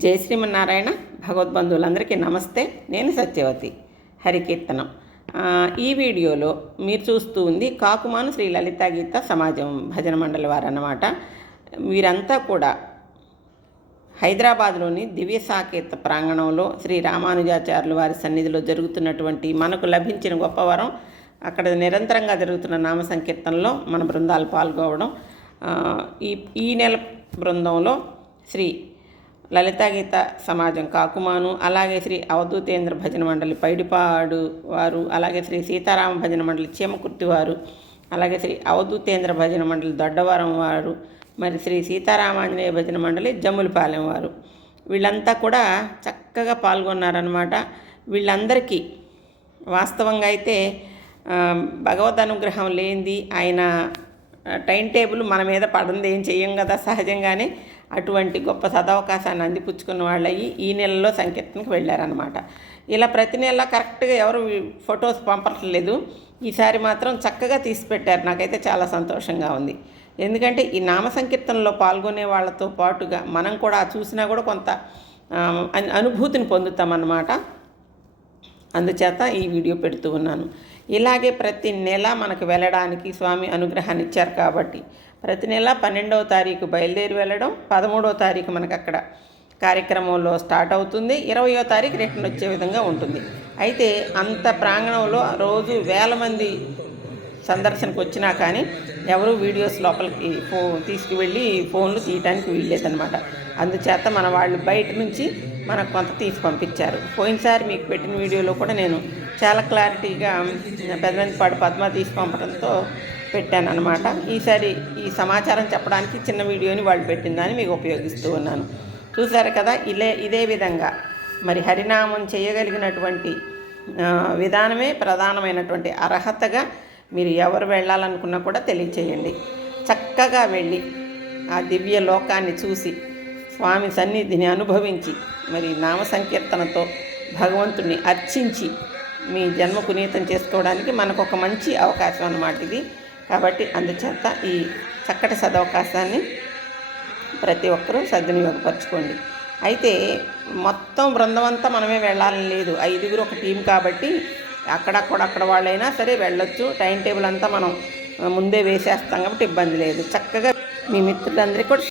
జై శ్రీమన్నారాయణ భగవద్బంధువులందరికీ నమస్తే. నేను సత్యవతి. హరికీర్తనం ఈ వీడియోలో మీరు చూస్తూ ఉంది కాకుమాను శ్రీ లలితా గీత సమాజం భజన మండలి వారు అన్నమాట వీరంతా కూడా హైదరాబాద్లోని దివ్య సాకేత ప్రాంగణంలో శ్రీ రామానుజాచార్యులు వారి సన్నిధిలో జరుగుతున్నటువంటి మనకు లభించిన గొప్ప వరం అక్కడ నిరంతరంగా జరుగుతున్న నామ సంకీర్తనలో మన బృందాలు పాల్గొవడం ఈ ఈ నెల బృందంలో శ్రీ లలితా గీత సమాజం కాకుమాను అలాగే శ్రీ అవధూతేంద్ర భజన మండలి పైడిపాడు వారు అలాగే శ్రీ సీతారామ భజన మండలి చీమకుర్తి వారు అలాగే శ్రీ అవధూతేంద్ర భజన మండలి దొడ్డవరం వారు మరి శ్రీ సీతారామాంజనేయ భజన మండలి జమ్ములపాలెం వారు. వీళ్ళంతా కూడా చక్కగా పాల్గొన్నారనమాట వీళ్ళందరికీ వాస్తవంగా అయితే భగవద్ అనుగ్రహం లేనిది ఆయన టైం టేబుల్ మన మీద పడింది ఏం చెయ్యం కదా సహజంగానే. అటువంటి గొప్ప సదవకాశాన్ని అందిపుచ్చుకున్న వాళ్ళయి ఈ నెలలో సంకీర్తనకి వెళ్ళారనమాట ఇలా ప్రతి నెల కరెక్ట్గా ఎవరు ఫొటోస్ పంపట్లేదు. ఈసారి మాత్రం చక్కగా తీసి పెట్టారు. నాకైతే చాలా సంతోషంగా ఉంది. ఎందుకంటే ఈ నామ సంకీర్తనలో పాల్గొనే వాళ్ళతో పాటుగా మనం కూడా చూసినా కూడా కొంత అనుభూతిని పొందుతామన్నమాట. అందుచేత ఈ వీడియో పెడుతూ ఉన్నాను. ఇలాగే ప్రతి నెల మనకు వెళ్ళడానికి స్వామి అనుగ్రహాన్ని ఇచ్చారు కాబట్టి ప్రతి నెల పన్నెండవ తారీఖు బయలుదేరి వెళ్ళడం పదమూడవ తారీఖు మనకు అక్కడ కార్యక్రమంలో స్టార్ట్ అవుతుంది ఇరవయో తారీఖు రిటర్న్ వచ్చే విధంగా ఉంటుంది. అయితే అంత ప్రాంగణంలో రోజు వేల మంది సందర్శనకు వచ్చినా కానీ ఎవరు వీడియోస్ లోపలికి ఫో తీసుకువెళ్ళి ఫోన్లు తీయటానికి వీల్లేదనమాట అందుచేత మన వాళ్ళు బయట నుంచి మనకు కొంత తీసి పంపించారు. పోయినసారి మీకు పెట్టిన వీడియోలో కూడా నేను చాలా క్లారిటీగా పెదనంతిపాడు పద్మ తీసి పంపడంతో పెట్టాను అనమాట ఈసారి ఈ సమాచారం చెప్పడానికి చిన్న వీడియోని వాళ్ళు పెట్టిందని మీకు ఉపయోగిస్తూ ఉన్నాను. చూసారు కదా ఇలే ఇదే విధంగా మరి హరినామం చేయగలిగినటువంటి విధానమే ప్రధానమైనటువంటి అర్హతగా మీరు ఎవరు వెళ్ళాలనుకున్నా కూడా తెలియచేయండి. చక్కగా వెళ్ళి ఆ దివ్య లోకాన్ని చూసి స్వామి సన్నిధిని అనుభవించి మరి నామ సంకీర్తనతో భగవంతుణ్ణి అర్చించి మీ జన్మ పునీతం చేసుకోవడానికి మనకు ఒక మంచి అవకాశం అన్నమాట ఇది. కాబట్టి అందుచేత ఈ చక్కటి సదవకాశాన్ని ప్రతి ఒక్కరూ సద్వినియోగపరచుకోండి. అయితే మొత్తం బృందం అంతా మనమే వెళ్ళాలని లేదు. ఐదుగురు ఒక టీం కాబట్టి అక్కడక్కడ అక్కడ వాళ్ళైనా సరే వెళ్ళొచ్చు. టైం టేబుల్ అంతా మనం ముందే వేసేస్తాం కాబట్టి ఇబ్బంది లేదు. చక్కగా మీ మిత్రులందరికీ కూడా